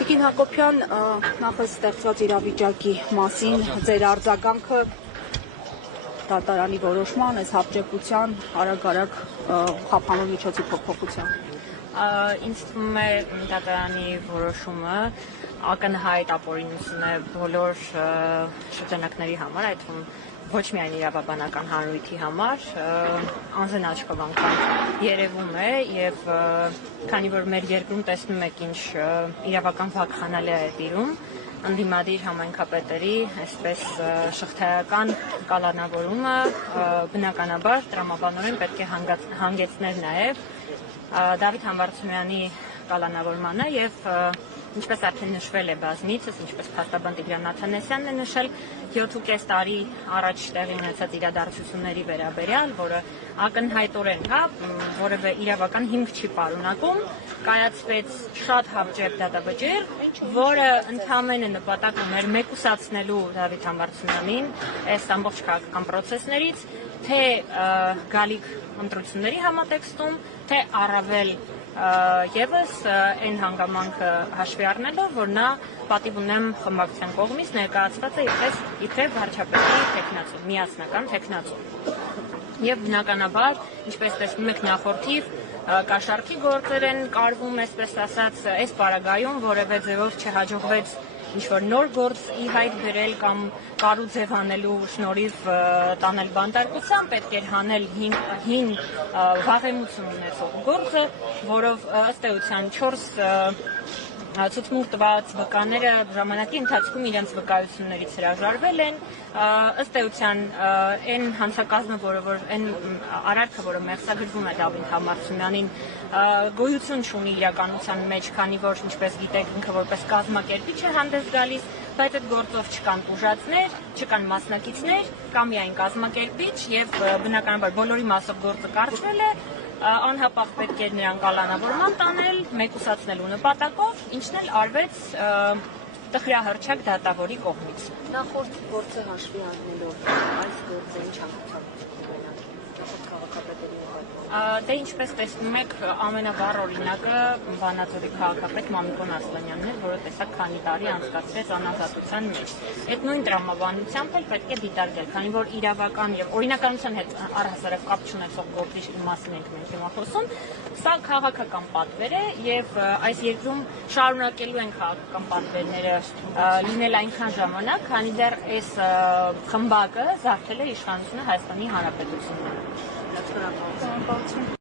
Տիկին Հակոբյան, նախ ստեղծված իրավիճակի մասին ձեր արձագանքը դատարանի որոշման, այս հապճեպության, արագ խափանող միջոցի փոփոխության։ Ինձ թվում է դատարանի որոշումը ակնհայտ ապօրինություն է բոլոր շրջանակների համար, այդ թվում ոչ միայն իրավաբանական հանրույթի համար, անզեն աչքով անգամ երևում է եւ քանի որ մեր երկրում տեսնում եք ինչ իրավական վակխանալի է տիրում, ընդդիմադիր համայնքապետերի այսպես շղթայական կալանավորումը բնականաբար տրամաբանորեն պետք է հանգեցներ նաեւ Դավիթ Համբարձումյանի կալանավորմանը եւ ինչպես արդեն նշվել է բազմիցս, ինչպես փաստաբան Տիգրան Աթանեսյանն է նշել 7.5 տարի առաջ տեղի ունեցած իրադարձությունների վերաբերյալ, որը ակնհայտորեն որևէ իրավական հիմք չի պարունակում, կայացվեց շատ հապճեպ դատաբջիջ, որը ընդհանրապես նպատակ ուներ մեկուսացնելու Դավիթ Համբարձումյանին այս ամբողջ քաղաքական process-ներից, թե գալիք ընտրությունների համատեքստում, թե առավել Եվս այն հանգամանքը հաշվի առնելով, որ նա պատիվ ունեմ խմբակցության կողմից ներկայացված է իբրև վարչապետի թեկնածու, միասնական թեկնածու։ Եվ բնականաբար, ինչպես տեսնում եք նախորդիվ, կաշառքի գործեր են կարվում, այսպես ասած, այս պարագայում որևէ ձևով չհաջողվեց ինչ-որ նոր գործ ի հայտ բերել կամ կարու ձև անելու շնորհիվ տանել բանտարկության, պետք էր հանել հին վաղեմություն ունեցող գործը, որով ըստ էության 4 ցուցմուր տված վկաները ժամանակի ընթացքում իրենց վկայություններից հրաժարվել են, ըստ էության այն հանցակազմը, այն արարքը, որը մեղսագրվում է Դավիթ Համբարձումյանին, գոյություն չունի իրականության մեջ, քանի որ, ինչպես գիտեք, ինքը որպես կազմակերպիչ է հանդես գալիս, բայց այդ գործով չկան ուժածներ, չկան մասնակիցներ, կա միայն կազմակերպիչ եւ բնականաբար բոլորի մասով գործը կարճվել է, անհապաղ պետք էր նրան կալանավորման տանել, մեկուսացնելու նպատակով, ինչն էլ արվեց տխրահռչակ դատավորի կողմից։ Նախորդ գործը հաշվի առնելով այս գործը ինչ հանգուցալուծություն ունենա նախորդ քաղաքապետերի նկատմամբ։ Դե ինչպես տեսնում եք, ամենավառ օրինակը Վանաձորի քաղաքապետ Մամիկոն Ասլանյանն էր, որը տեսակ քանի տարի անցկացրեց անազատության մեջ։ Այդ նույն տրամաբանությամբ էլ պետք է դիտարկել, քանի որ իրավական եւ օրինականության հետ առհասարակ կապ չունեցող գործի մասին ենք մենք հիմա խոսում, սա քաղաքական պատվեր է եւ այս երկրում շարունակելու են քաղաքական պատվերները լինել այնքան ժամանակ, քանի դեռ այս խմբակը զարթել է իշխանությունը Հայաստանի Հանրապետությունում։